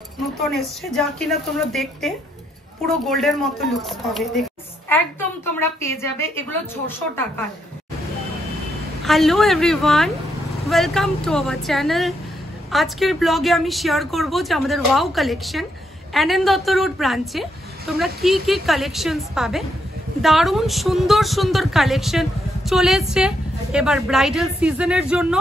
নতুন এসছে, যা কিনা তোমরা দেখতে পুরো গোল্ডের মতো লুকস পাবে। একদম তোমরা পেয়ে যাবে এগুলো 600 টাকায়। Hello everyone, welcome to our channel. আজকের ব্লগে আমি শেয়ার করব যে আমাদের wow collection NN Dutta road ব্রাঞ্চে তোমরা কি কি কালেকশনস পাবে। দারুণ সুন্দর সুন্দর কালেকশন চলে এসছে এবার ব্রাইডাল সিজনের জন্য।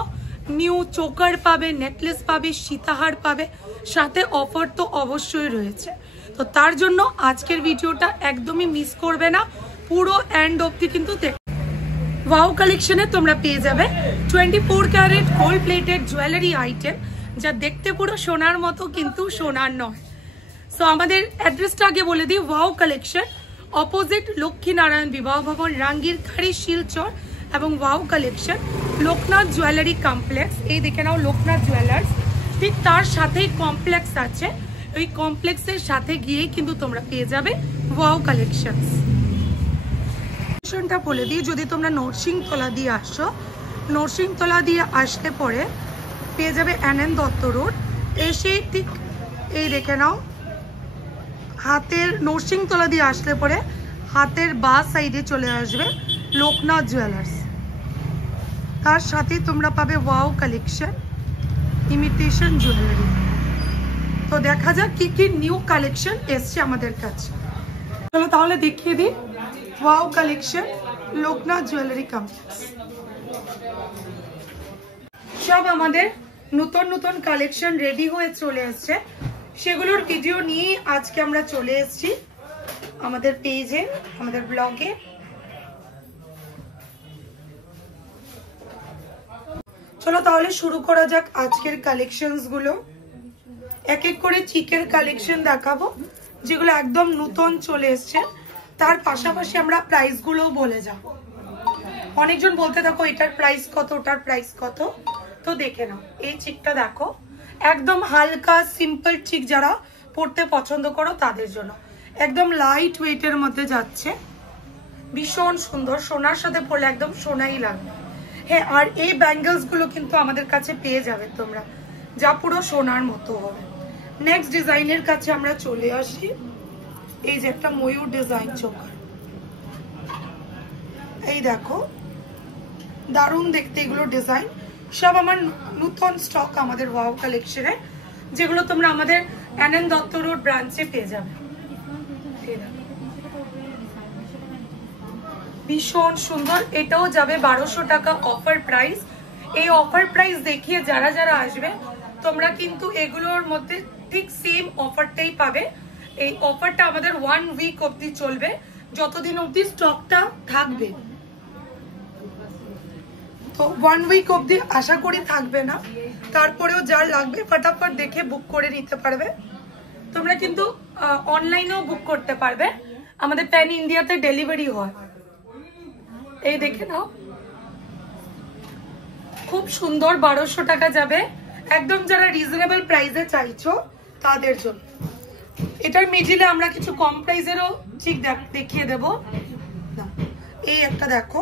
নিউ চোকার পাবে, নেকলেস পাবে, সীতাহার পাবে, সাথে অফার তো অবশ্যই রয়েছে। তো তার জন্য আজকের ভিডিওটা একদমই মিস করবে না, পুরো এন্ড অবধি কিন্তু ওয়াও কালেকশনে তোমরা পেয়ে যাবে 24 carat gold plated jewellery item, যা দেখতে পুরো সোনার মতো কিন্তু সোনার নয়। সো আমাদের অ্যাড্রেসটা আগে বলে দিই, ওয়াও কালেকশন অপোজিট লক্ষ্মীনারায়ণ বিবাহ ভবন, রাঙ্গিরখাড়ি, শিলচর, এবং wow collection Loknath jewellery complex. এই দেখে নাও লোকনাথ জুয়েলার্স, ঠিক তার সাথেই কমপ্লেক্স আছে। ওই কমপ্লেক্সের সাথে গিয়ে কিন্তু তোমরা পেয়ে যাবে ওয়াও কালেকশনস। লোকেশনটা বলে দিই, যদি তোমরা নরসিংতলা দিয়ে আসো, নরসিংতলা দিয়ে আসলে পরে পেয়ে যাবে এনএন দত্ত রোড। এসেই ঠিক এই দেখে নাও, হাতের নরসিংতলা দিয়ে আসলে পরে হাতের বাঁ সাইডে চলে আসবে লোকনাথ জুয়েলার্স। তার সাথে তোমরা পাবে ওয়াও কালেকশন ইমিটেশন জুয়েলারি। তো দেখা যাক কি কি নিউ কালেকশন এসছে আমাদের কাছে। চলো তাহলে দেখিয়ে দিই wow collection Loknath jewellery complex. সব আমাদের নতুন নতুন কালেকশন রেডি হয়ে চলে এসছে, সেগুলোর ভিডিও নিয়ে আজকে আমরা চলে এসেছি আমাদের পেজে, আমাদের ব্লগে। চলো তাহলে শুরু করা যাক আজকের কালেকশনস গুলো। এক এক করে চিকের কালেকশন দেখাবো যেগুলো একদম নতুন চলে এসছে। তার পাশাপাশি আমরা প্রাইস গুলো বলে যাব। অনেকজন বলতে থাকো এটার প্রাইস কত, ওটার প্রাইস কত। তো দেখে নাও, এই চিকটা দেখো, একদম হালকা সিম্পল চিক, যারা পড়তে পছন্দ করো তাদের জন্য একদম লাইট ওয়েটের মধ্যে যাচ্ছে, ভীষণ সুন্দর। সোনার সাথে পড়লে একদম সোনাই লাগবে। হ্যাঁ, আর এই ব্যাঙ্গেলস গুলো কিন্তু আমাদের কাছে পেয়ে যাবে তোমরা, যা পুরো সোনার মতো হবে। নেক্সট ডিজাইনের কাছে আমরা চলে আসি। এই যে একটা ময়ূর ডিজাইন চোকার, এই দেখো দারুণ দেখতে এগুলো ডিজাইন। সব আমার নতুন স্টক আমাদের ওয়াও কালেকশনে, যেগুলো তোমরা আমাদের এনএন দত্ত রোড ব্রাঞ্চে পেয়ে যাবে। ভীষণ সুন্দর, এটাও যাবে 1200 টাকা অফার প্রাইস। এই অফার প্রাইস দেখিয়ে যারা যারা আসবে তোমরা কিন্তু এগুলোর মধ্যে ঠিক সেম অফারটাই পাবে। এই অফারটা আমাদের 1 উইক অবধি চলবে, যতদিন অবধি স্টকটা থাকবে। তো 1 উইক অবধি আশা করি থাকবে না, তারপরেও যার লাগবে ফটাফট দেখে বুক করে নিতে পারবে। তোমরা কিন্তু অনলাইনেও বুক করতে পারবে, আমাদের প্যান ইন্ডিয়াতে ডেলিভারি হয়। এই দেখে নাও, খুব সুন্দর, 1200 টাকা যাবে একদম। যারা রিজনেবল প্রাইসে চাইছো তাদের জন্য। এটার মিডিলে আমরা কিছু কম প্রাইসেরও ঠিক দেখিয়ে দেব। এই একটা দেখো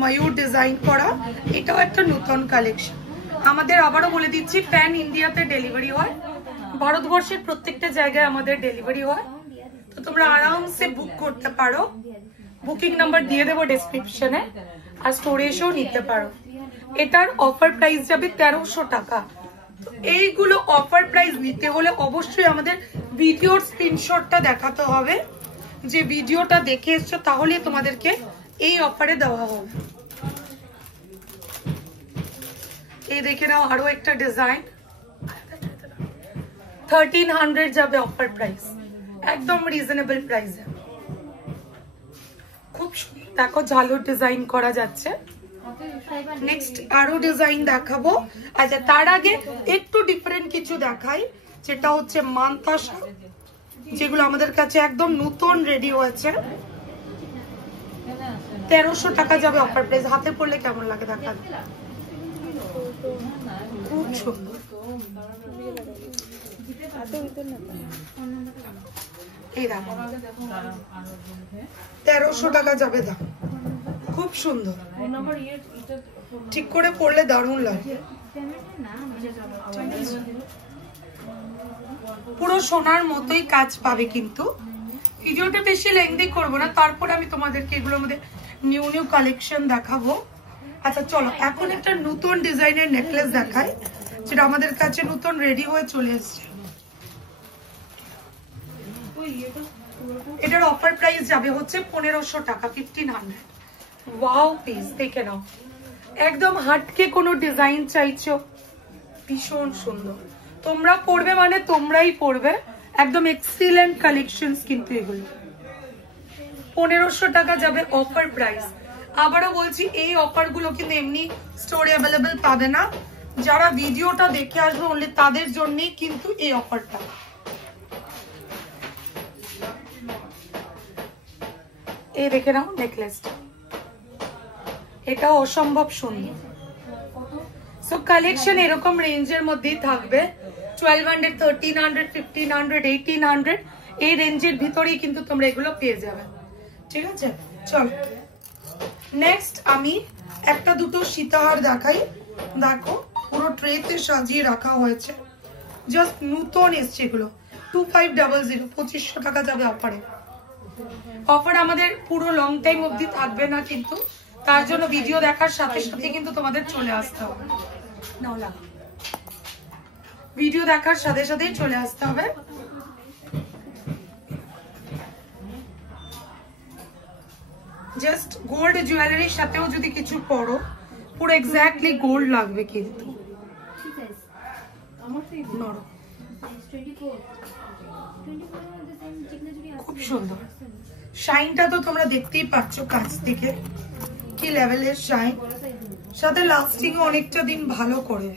ময়ূর ডিজাইন করা, এটাও একটা নতুন কালেকশন আমাদের। আবারও বলে দিচ্ছি, প্যান ইন্ডিয়াতে ডেলিভারি হয়, ভারতবর্ষের প্রত্যেকটা জায়গায় আমাদের ডেলিভারি হয়। তো তোমরা আরামসে বুক করতে পারো, বুকিং নাম্বার দিয়ে দেবো ডেসক্রিপশনে, আর স্টোরেজও নিতে পারো। এটার অফার প্রাইস যাবে 1300 টাকা। এইগুলো অফার প্রাইস নিতে হলে অবশ্যই আমাদের ভিডিওর স্ক্রিনশটটা দেখাতে হবে, যে ভিডিওটা দেখে এসছো, তাহলে তোমাদেরকে এই অফারে দেওয়া হবে। এই দেখে নাও আরো একটা ডিজাইন, 1300 যাবে অফার প্রাইস, একদম রিজনেবল প্রাইসে। খুব সুন্দর দেখো, ঝালুর ডিজাইন করা যাচ্ছে। নেক্সট আরো ডিজাইন দেখাবো। আচ্ছা, তার আগে একটু ডিফারেন্ট কিছু দেখাই, যেটা হচ্ছে মান্তাসা, যেগুলো আমাদের কাছে একদম নতুন রেডি হয়েছে। 1300 টাকা যাবে অফার প্রাইস। হাতে পড়লে কেমন লাগে দেখা, খুব সুন্দর। এই দেখো 1300 টাকা যাবে দাম, খুব সুন্দর। ঠিক করে পড়লে দারুণ লাগে। পুরো সোনার মতোই কাজ পাবে। কিন্তু ভিডিওটা বেশি লেন্দি করবো না, তারপরে আমি তোমাদেরকে এগুলোর মধ্যে নিউ নিউ কালেকশন দেখাবো। আচ্ছা চলো এখন একটা নতুন ডিজাইনের নেকলেস দেখাই, যেটা আমাদের কাছে নতুন রেডি হয়ে চলে এসছে। এটার অফার প্রাইস যাবে হচ্ছে 1500 টাকা, 1500। ওয়াও পিস দেখে নাও, একদম হাটকে কোনো ডিজাইন চাইছো, ভীষণ সুন্দর। তোমরা পড়বে মানে তোমরাই পড়বে, একদম এক্সিলেন্ট কালেকশনস। কিন্তু এগুলো 1500 টাকা যাবে অফার প্রাইস। আবারও বলছি এই অফার গুলো কিন্তু এমনি স্টোরে অ্যাভেলেবেল পাবে না, যারা ভিডিওটা দেখে আসবে অনলি তাদের জন্যই কিন্তু এই অফারটা। এই দেখে নাও নেকলেসটা, এটা অসম্ভব সুন্দর। সো কালেকশন এরকম রেঞ্জের মধ্যেই থাকবে, 1200, 1300, 1500, 1800 এই রেঞ্জের ভিতরেই কিন্তু তোমরা এগুলো পেয়ে যাবে। ঠিক আছে চলো নেক্সট আমি একটা দুটো সীতাহার দেখাই। দেখো পুরো ট্রেতে সাজিয়ে রাখা হয়েছে, জাস্ট নতুন এসছে এগুলো। 2500, 2500 টাকা যাবে অফারে। অফার আমাদের পুরো লং টাইম অবধি থাকবে না, কিন্তু তার জন্য ভিডিও দেখার সাথে সাথে কিন্তু তোমাদের চলে আসতে হবে। ভিডিও দেখার সাথে সাথেই চলে আসতে হবে। জাস্ট গোল্ড জুয়েলারির সাথেও যদি কিছু পরো পুরো এক্স্যাক্টলি গোল্ড লাগবে, কিন্তু খুব সুন্দর। শাইনটা তো তোমরা দেখতেই পাচ্ছ কাছ থেকে কি লেভেলের শাইন, সাথে লাস্টিং অনেকটা দিন ভালো করে।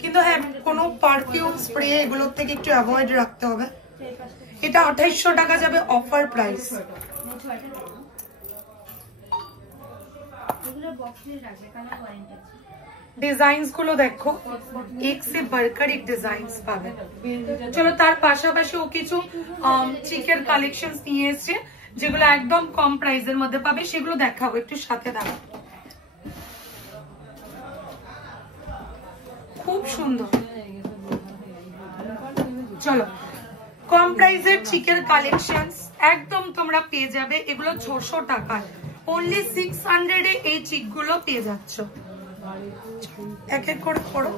কিন্তু হ্যাঁ কোনো পারফিউম স্প্রে এগুলোর থেকে একটু অ্যাভয়েড রাখতে হবে। এটা 2800 টাকা যাবে অফার প্রাইস। ডিজাইনস গুলো দেখো, এক সে বাড়কর এক ডিজাইনস পাবে। চলো তার পাশাপাশি ও কিছু চিকের কালেকশনস নিয়ে এসেছে, যেগুলো একদম কম প্রাইসের মধ্যে পাবে, সেগুলো দেখাবো, একটু সাথে দাঁড়াও। খুব সুন্দর। চলো কম প্রাইসের চিকের কালেকশনস একদম তোমরা পেয়ে যাবে, এগুলো 600 টাকায়। অনলি 600 এ এই চিক গুলো পেয়ে যাচ্ছ। এক এক করে পড়ো।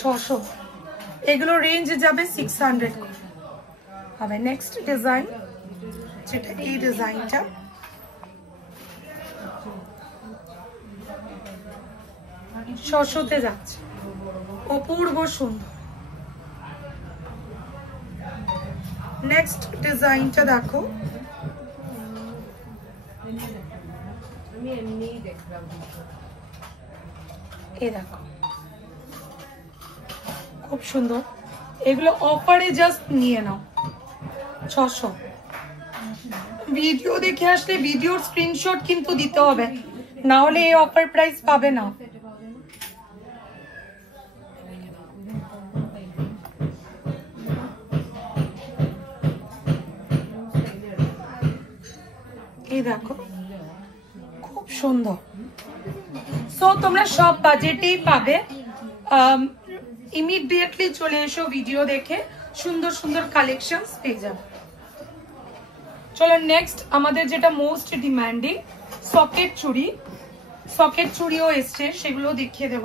ছশো, এগুলো রেঞ্জ যাবে 600 হবে। নেক্সট ডিজাইন যেটা এই ডিজাইনটা, ছশোতে যাচ্ছে, অপূর্ব সুন্দর। নেক্সট ডিজাইনটা দেখো, এই দেখো খুব সুন্দর। এগুলো অফারে জাস্ট নিয়ে নাও 600। ভিডিও দেখে আসলে ভিডিওর স্ক্রিনশট কিন্তু দিতে হবে, না হলে এই অফার প্রাইস পাবে না। এই দেখো খুব সুন্দর। সো তোমরা সব বাজেটেই পাবে, ইমিডিয়েটলি চলে এসো ভিডিও দেখে, সুন্দর সুন্দর কালেকশনস পেয়ে যাবে। চলো নেক্সট আমাদের যেটা মোস্ট ডিমান্ডিং সকেট চুড়ি, সকেট চুড়িও এসছে, সেগুলো দেখিয়ে দেব।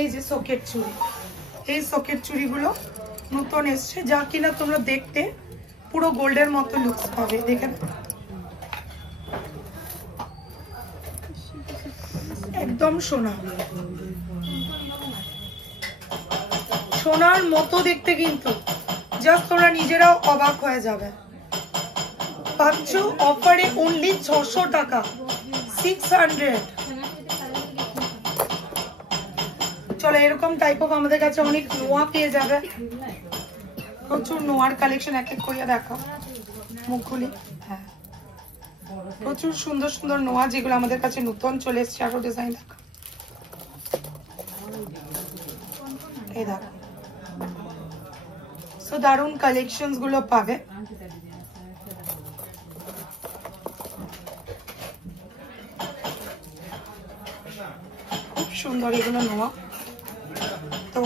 এই যে সকেট চুড়ি, এই সকেট চুড়িগুলো নতুন এসছে, যা কিনা তোমরা দেখতে পুরো গোল্ডের মতো লুকস পাবে। দেখেন একদম সোনা, সোনার মতো দেখতে, কিন্তু জাস্ট তোমরা নিজেরাও অবাক হয়ে যাবে। পাচ্ছ অফারে অনলি 600 টাকা, 600। চলো এরকম টাইপ অফ আমাদের কাছে অনেক নোয়া পেয়ে যাবে, প্রচুর নোয়ার কালেকশন। এক এক করিয়া দেখো, মুখগুলি। হ্যাঁ প্রচুর সুন্দর সুন্দর নোয়া, যেগুলো আমাদের কাছে নতুন চলে এসছে। আরো ডিজাইন দেখো, এই দেখো। সো দারুন কালেকশনস গুলো পাবে। সুন্দর এগুলো নেওয়া। তো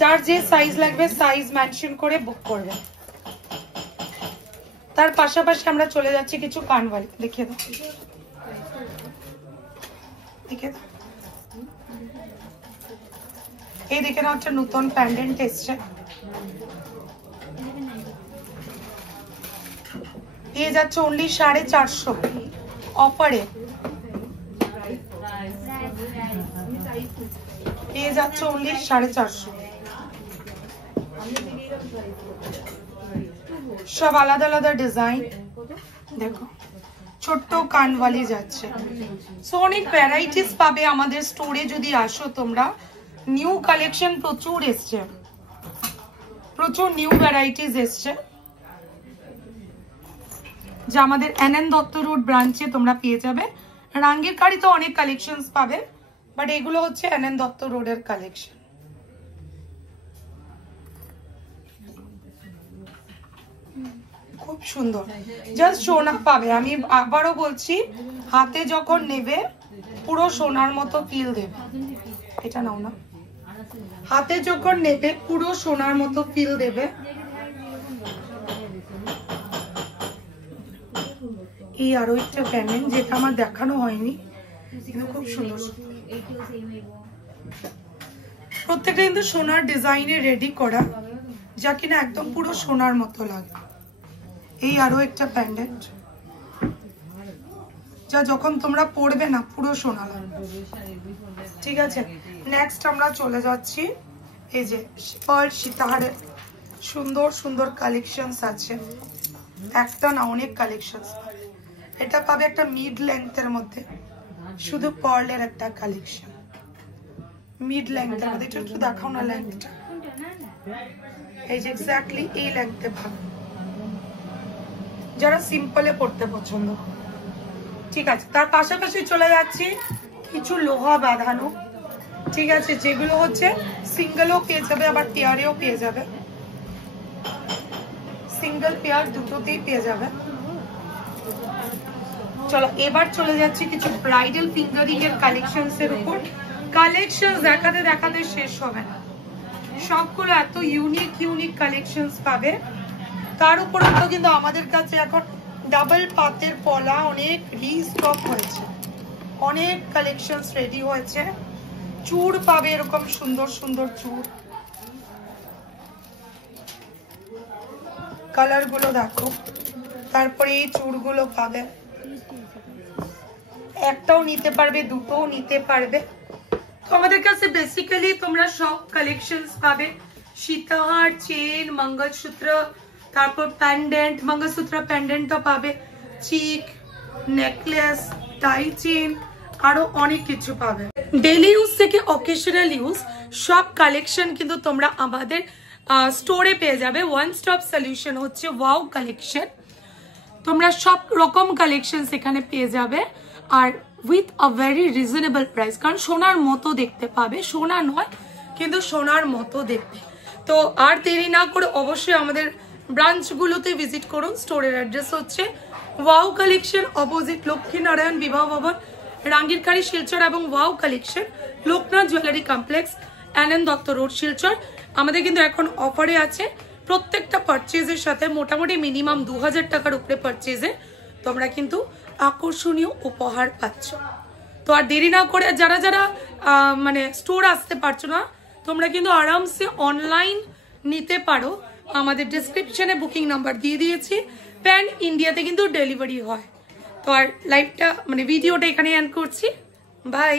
যার যে সাইজ লাগবে সাইজ মেনশন করে বুক করবে। তার পাশাপাশি আমরা চলে যাচ্ছি কিছু কানওয়ালি, দেখিয়ে দাও, দেখিয়ে দাও। এই দেখে না একটা নতুন প্যান্ডেন্ট এসছে, পেয়ে যাচ্ছে অনলি 450 অফারে, পেয়ে যাচ্ছে অনলি 450। সব আলাদা আলাদা ডিজাইন, দেখো ছোট্ট কানওয়ালি যাচ্ছে। সো অনেক ভ্যারাইটিস পাবে আমাদের স্টোরে যদি আসো তোমরা। নিউ কালেকশন প্রচুর এসছে, প্রচুর নিউ ভ্যারাইটিস এসছে, যা আমাদের এনএন দত্ত রোড ব্রাঞ্চে তোমরা পেয়ে যাবে। রাঙ্গির কারি তো অনেক কালেকশনস পাবে, বাট এগুলো হচ্ছে এনএন দত্ত রোডের কালেকশন। খুব সুন্দর, জাস্ট সোনা পাবে। আমি আবারও বলছি, হাতে যখন নেবে পুরো সোনার মতো ফিল দেবে। এটা নাও না, হাতে যখন নেবে পুরো সোনার মতো ফিল দেবে। এই আরো একটা প্যান্ডেন্ট যেটা আমার দেখানো হয়নি, কিন্তু খুব সুন্দর। প্রত্যেকটা কিন্তু সোনার ডিজাইনে রেডি করা, যা কিনা একদম পুরো সোনার মতো লাগে। এই আরো একটা প্যান্ডেন্ট, যা যখন তোমরা পরবে না পুরো সোনা লাগবে। ঠিক আছে, নেক্সট আমরা চলে যাচ্ছি এই যে পার্ল সীতাহারের সুন্দর সুন্দর কালেকশনস আছে। একটা না, অনেক কালেকশনস। এটা পাবে একটা মিড লেন্থের মধ্যে, শুধু পার্লের একটা কালেকশন মিড লেন্থের মধ্যে। এটা একটু দেখাও না লেন্থটা, এই যে এক্স্যাক্টলি এই লেন্থে পাবে, যারা সিম্পলে পড়তে পছন্দ। ঠিক আছে, তার পাশাপাশি চলে যাচ্ছি কিছু লোহা বাঁধানো, ঠিক আছে, যেগুলো হচ্ছে সিঙ্গেলও পেয়ে যাবে, আবার পেয়ারেও পেয়ে যাবে। সিঙ্গেল পেয়ার দুটোতেই পেয়ে যাবে। চলো এবার চলে যাচ্ছি কিছু ব্রাইডাল ফিঙ্গারিং এর কালেকশনস এর উপর। কালেকশন দেখাতে দেখাতে শেষ হবে না, সবগুলো এত ইউনিক ইউনিক কালেকশনস পাবে। তার উপরে তো কিন্তু আমাদের কাছে এখন ডাবল পাতের পলা অনেক রিস্টক হয়েছে, অনেক কালেকশনস রেডি হয়েছে। চূড় পাবে এরকম সুন্দর সুন্দর চূড়, কালার গুলো দেখো। তারপরে এই চূড়গুলো পাবে, একটাও নিতে পারবে, দুটোও নিতে পারবে। তো আমাদের কাছে বেসিক্যালি তোমরা সব কালেকশনস পাবে, সীতাহার, চেন, মঙ্গলসূত্র, তারপর প্যান্ডেন্ট, মঙ্গলসূত্র প্যান্ডেন্টও পাবে, চিক, নেকলেস, টাই চেন, আরো অনেক কিছু পাবে। ডেইলি ইউজ থেকে অকেশনাল ইউজ সব কালেকশন কিন্তু তোমরা আমাদের স্টোরে পেয়ে যাবে। ওয়ান স্টপ সলিউশন হচ্ছে ওয়াও কালেকশন, তোমরা সব রকম কালেকশন এখানে পেয়ে যাবে, আর with a very reasonable price. কারণ সোনার মতো দেখতে পাবে, সোনা নয় কিন্তু সোনার মতো দেখতে। তো আর দেরি না করে অবশ্যই আমাদের ব্রাঞ্চগুলোতে ভিজিট করুন। স্টোরের অ্যাড্রেস হচ্ছে ওয়াও কালেকশন, অপোজিট লক্ষ্মীনারায়ণ বিবাহ ভবন, রাঙ্গিরখাড়ি, শিলচর, এবং wow collection Loknath jewellery complex, NN Dutta road, Silchar. আমাদের কিন্তু এখন অফারে আছে, প্রত্যেকটা পারচেজের সাথে মোটামুটি মিনিমাম 2000 টাকার উপরে পারচেজে তোমরা কিন্তু আকর্ষণীয় উপহার পাচ্ছ। তো আর দেরি না করে যারা যারা মানে স্টোর আসতে পারছো না, তোমরা কিন্তু আরামসে অনলাইন নিতে পারো। আমাদের ডেসক্রিপশনে বুকিং নাম্বার দিয়ে দিয়েছি, প্যান ইন্ডিয়াতে কিন্তু ডেলিভারি হয়। তো আর লাইভটা মানে ভিডিওটা এখানে এন্ড করছি, বাই।